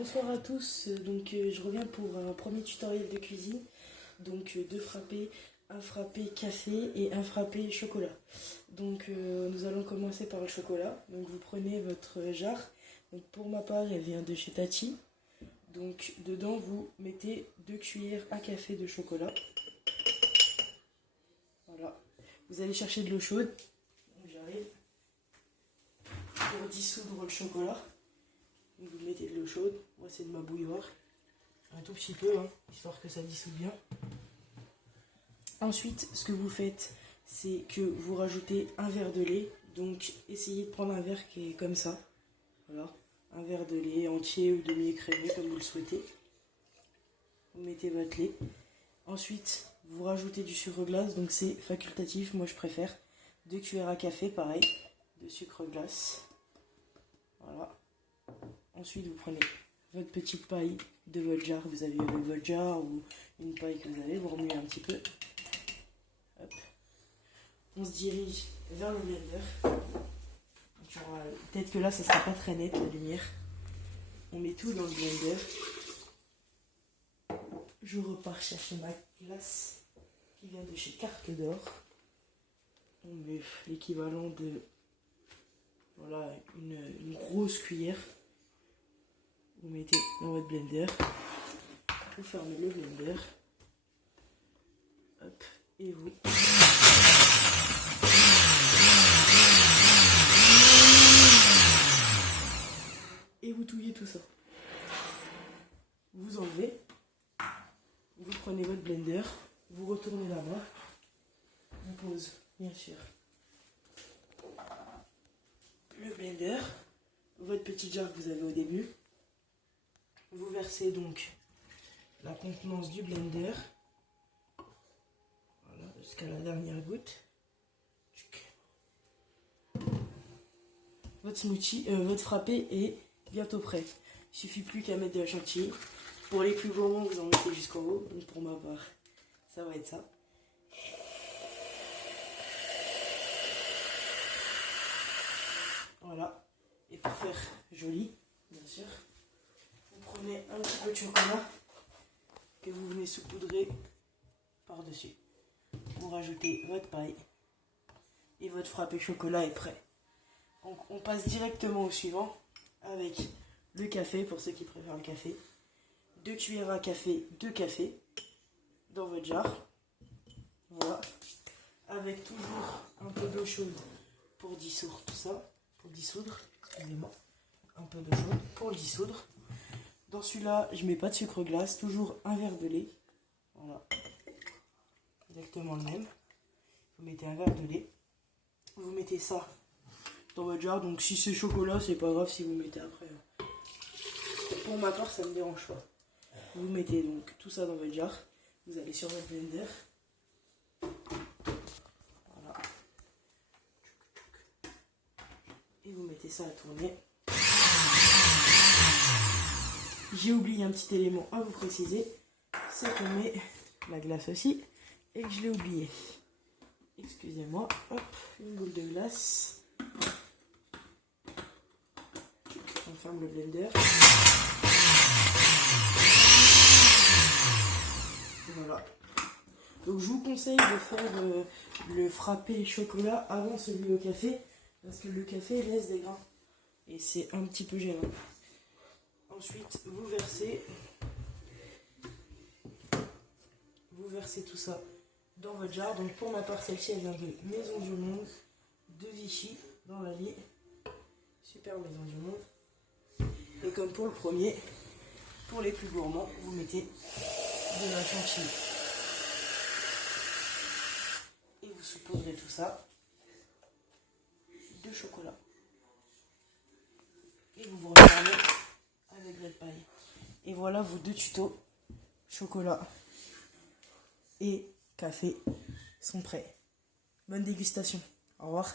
Bonsoir à tous, je reviens pour un premier tutoriel de cuisine, deux frappés, un frappé café et un frappé chocolat. Nous allons commencer par le chocolat, donc vous prenez votre jarre, donc pour ma part elle vient de chez Tati, donc dedans vous mettez 2 cuillères à café de chocolat, voilà, vous allez chercher de l'eau chaude, donc j'arrive, pour dissoudre le chocolat. Vous mettez de l'eau chaude, moi c'est de ma bouilloire, un tout petit peu, histoire que ça dissout bien. Ensuite, ce que vous faites, c'est que vous rajoutez un verre de lait, donc essayez de prendre un verre qui est comme ça, voilà, un verre de lait entier ou demi-écrémé comme vous le souhaitez. Vous mettez votre lait. Ensuite, vous rajoutez du sucre glace, donc c'est facultatif, moi je préfère. 2 cuillères à café, pareil, de sucre glace, voilà. Ensuite, vous prenez votre petite paille de votre jarre, vous avez votre jarre ou une paille que vous avez, vous remuez un petit peu. Hop. On se dirige vers le blender. Peut-être que là, ça sera pas très net la lumière. On met tout dans le blender. Je repars chercher ma glace qui vient de chez Carte d'Or. On met l'équivalent de une grosse cuillère. Vous mettez dans votre blender, vous fermez le blender, hop, et vous touillez tout ça. Vous enlevez, vous prenez votre blender, vous retournez là-bas, vous posez bien sûr le blender, votre petite jarre que vous avez au début. Vous versez donc la contenance du blender, voilà, jusqu'à la dernière goutte. Votre smoothie, votre frappé est bientôt prêt. Il suffit plus qu'à mettre de la chantilly. Pour les plus gourmands, vous en mettez jusqu'en haut. Donc pour ma part, ça va être ça. Voilà. Et pour faire joli, bien sûr, vous prenez un petit peu de chocolat que vous venez saupoudrer par-dessus. Vous rajoutez votre paille et votre frappé chocolat est prêt. Donc on passe directement au suivant avec le café pour ceux qui préfèrent le café. 2 cuillères à café de café dans votre jarre. Voilà. Avec toujours un peu d'eau chaude pour dissoudre tout ça. Excusez-moi. Un peu d'eau chaude pour le dissoudre. Dans celui-là, je mets pas de sucre glace, toujours un verre de lait. Voilà. Exactement le même. Vous mettez un verre de lait. Vous mettez ça dans votre jarre. Donc si c'est chocolat, c'est pas grave si vous mettez après. Pour ma part, ça me dérange pas. Vous mettez donc tout ça dans votre jarre. Vous allez sur votre blender. Voilà. Et vous mettez ça à tourner. J'ai oublié un petit élément à vous préciser, c'est qu'on met la glace aussi, et que je l'ai oublié. Excusez-moi, hop, une boule de glace. On ferme le blender. Voilà. Donc je vous conseille de faire le frappé chocolat avant celui au café, parce que le café laisse des grains, et c'est un petit peu gênant. Ensuite, vous versez tout ça dans votre jarre. Donc pour ma part, celle-ci, elle vient de Maison du Monde, de Vichy, dans l'Allier. Super Maison du Monde. Et comme pour le premier, pour les plus gourmands, vous mettez de la chantilly. Et vous saupoudrez tout ça de chocolat. Et vous vous refermez avec votre paille. Et voilà, vos 2 tutos, chocolat et café, sont prêts. Bonne dégustation. Au revoir.